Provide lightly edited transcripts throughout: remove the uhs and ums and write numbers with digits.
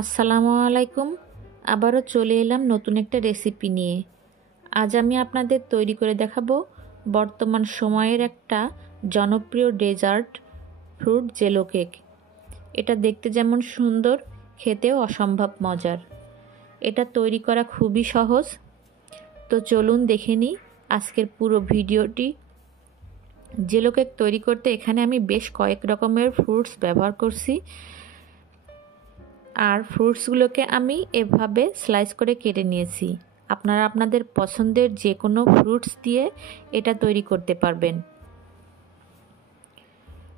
আসসালামু আলাইকুম। আবারও চলে এলাম নতুন একটা রেসিপি নিয়ে। আজ আমি আপনাদের তৈরি করে দেখাবো বর্তমান সময়ের একটা জনপ্রিয় ডেজার্ট ফ্রুট জেলো কেক। এটা দেখতে যেমন সুন্দর, খেতেও অসম্ভব মজার। এটা তৈরি করা খুবই সহজ। তো চলুন দেখে নিই আজকের পুরো ভিডিওটি। জেলো কেক তৈরি করতে এখানে আমি বেশ কয়েক রকমের ফ্রুটস ব্যবহার করছি। আর ফ্রুটসগুলোকে আমি এভাবে স্লাইস করে কেটে নিয়েছি। আপনারা আপনাদের পছন্দের যে কোনো ফ্রুটস দিয়ে এটা তৈরি করতে পারবেন।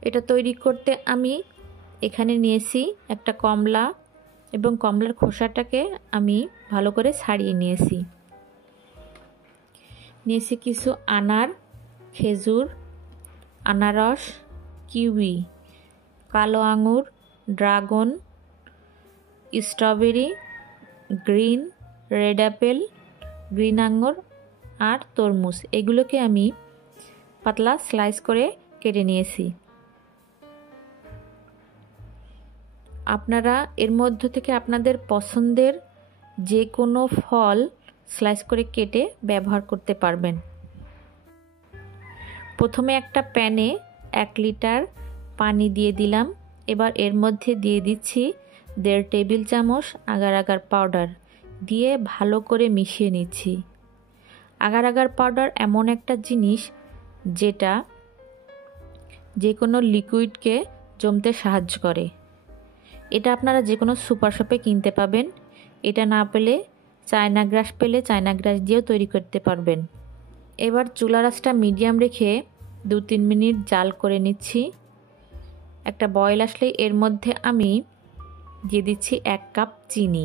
এটা তৈরি করতে আমি এখানে নিয়েছি একটা কমলা এবং কমলার খোসাটাকে আমি ভালো করে ছাড়িয়ে নিয়েছি। নিয়েছি কিছু আনার, খেজুর, আনারস, কিউই, কালো আঙুর, dragon, strawberry, green, red Apple, green আঙুর আর তরমুজ। এগুলোকে আমি পাতলা স্লাইস করে কেটে নিয়েছি। আপনারা এর মধ্য থেকে আপনাদের পছন্দের যে কোনো ফল স্লাইস করে কেটে ব্যবহার করতে পারবেন। প্রথমে একটা প্যানে 1 লিটার পানি দিয়ে দিলাম। এবার এর মধ্যে দিয়ে দিচ্ছি 1.5 টেবিল চামচ আগার আগার পাউডার দিয়ে ভালো করে মিশিয়ে নিচ্ছি। আগার আগার পাউডার এমন একটা জিনিস যেটা যে কোনো লিকুইডকে জমতে সাহায্য করে। এটা আপনারা যে কোনো সুপার শপে কিনতে পাবেন। এটা না পেলে চায়না গ্রাস পেলে চায়না গ্রাস দিয়েও তৈরি করতে পারবেন। এবার চুলার আঁচটা মিডিয়াম রেখে 2-3 মিনিট জাল করে নিচ্ছি। একটা বয়েল আসলেই এর মধ্যে আমি দিয়ে দিচ্ছি 1 কাপ চিনি।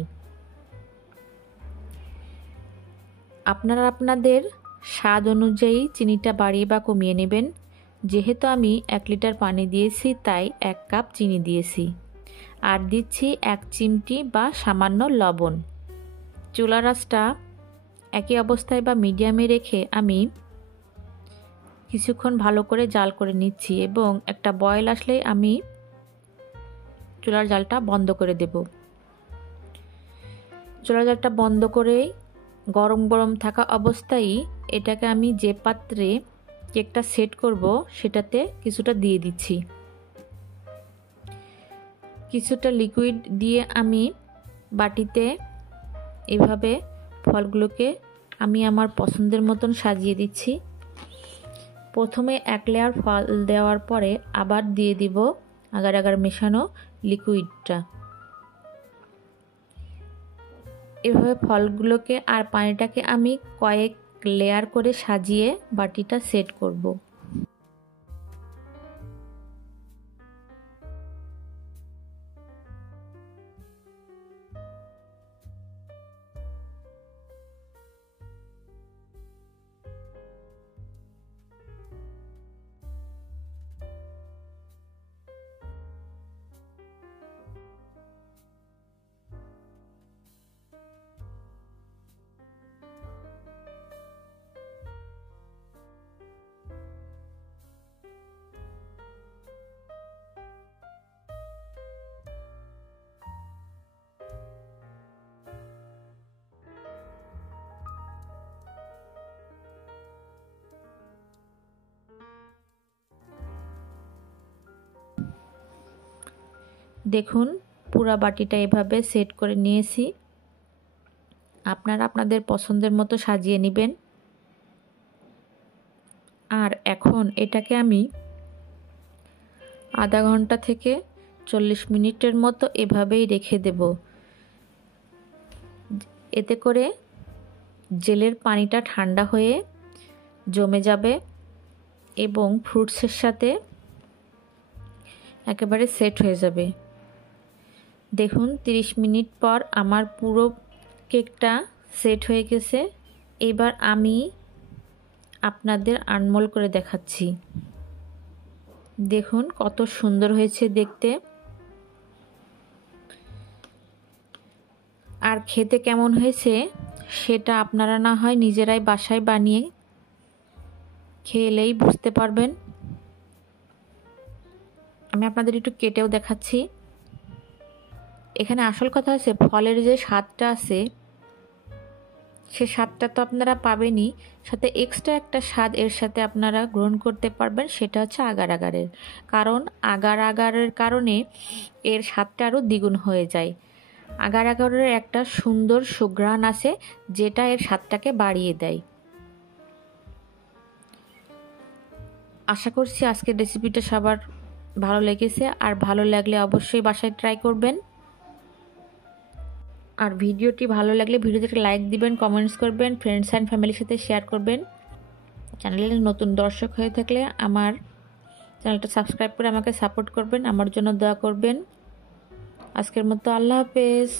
আপনারা আপনাদের স্বাদ অনুযায়ী চিনিটা বাড়িয়ে বা কমিয়ে নেবেন। যেহেতু আমি 1 লিটার পানি দিয়েছি তাই 1 কাপ চিনি দিয়েছি। আর দিচ্ছি 1 চিমটি বা সামান্য লবণ। চুলার আঁচটা একই অবস্থায় বা মিডিয়ামে রেখে আমি কিছুক্ষণ ভালো করে জাল করে নিচ্ছি এবং একটা বয়েল আসলেই আমি চুলার জালটা বন্ধ করে দেব। চুলার জালটা বন্ধ করে গরম গরম থাকা অবস্থায় এটাকে আমি যে পাত্রে কেকটা সেট করব সেটাতে কিছুটা দিয়ে দিচ্ছি। কিছুটা লিকুইড দিয়ে আমি বাটিতে এভাবে ফলগুলোকে আমি আমার পছন্দের মতন সাজিয়ে দিচ্ছি। প্রথমে 1 লেয়ার ফল দেওয়ার পরে আবার দিয়ে দিব আগার আগার মেশানো লিকুইডটা। এভাবে ফলগুলোকে আর পানিটাকে আমি কয়েক লেয়ার করে সাজিয়ে বাটিটা সেট করব। দেখুন পুরা বাটিটা এভাবে সেট করে নিয়েছি। আপনারা আপনাদের পছন্দের মতো সাজিয়ে নেবেন। আর এখন এটাকে আমি আধা ঘন্টা থেকে 40 মিনিটের মতো এভাবেই রেখে দেব। এতে করে জেলের পানিটা ঠান্ডা হয়ে জমে যাবে এবং ফ্রুটসের সাথে একেবারে সেট হয়ে যাবে। দেখুন 30 মিনিট পর আমার পুরো কেকটা সেট হয়ে গেছে। এবার আমি আপনাদের আনমোল করে দেখাচ্ছি। দেখুন কত সুন্দর হয়েছে দেখতে। আর খেতে কেমন হয়েছে সেটা আপনারা না হয় নিজেরাই বাসায় বানিয়ে খেলেই বুঝতে পারবেন। আমি আপনাদের একটু কেটেও দেখাচ্ছি। এখানে আসল কথা হচ্ছে ফলের যে স্বাদটা আছে সে স্বাদটা তো আপনারা পাবেনই, সাথে এক্সট্রা একটা স্বাদ এর সাথে আপনারা গ্রহণ করতে পারবেন, সেটা হচ্ছে আগার আগারের। কারণ আগার আগারের কারণে এর স্বাদটা আরও দ্বিগুণ হয়ে যায়। আগার আগারের একটা সুন্দর সুঘ্রাণ আছে যেটা এর স্বাদটাকে বাড়িয়ে দেয়। আশা করছি আজকের রেসিপিটা সবার ভালো লেগেছে, আর ভালো লাগলে অবশ্যই বাসায় ট্রাই করবেন। আর ভিডিওটি ভালো লাগলে ভিডিওতে একটা লাইক দিবেন, কমেন্টস করবেন, ফ্রেন্ডস অ্যান্ড ফ্যামিলির সাথে শেয়ার করবেন। চ্যানেলে নতুন দর্শক হয়ে থাকলে আমার চ্যানেলটা সাবস্ক্রাইব করে আমাকে সাপোর্ট করবেন, আমার জন্য দোয়া করবেন। আজকের মতো আল্লাহ হাফেজ।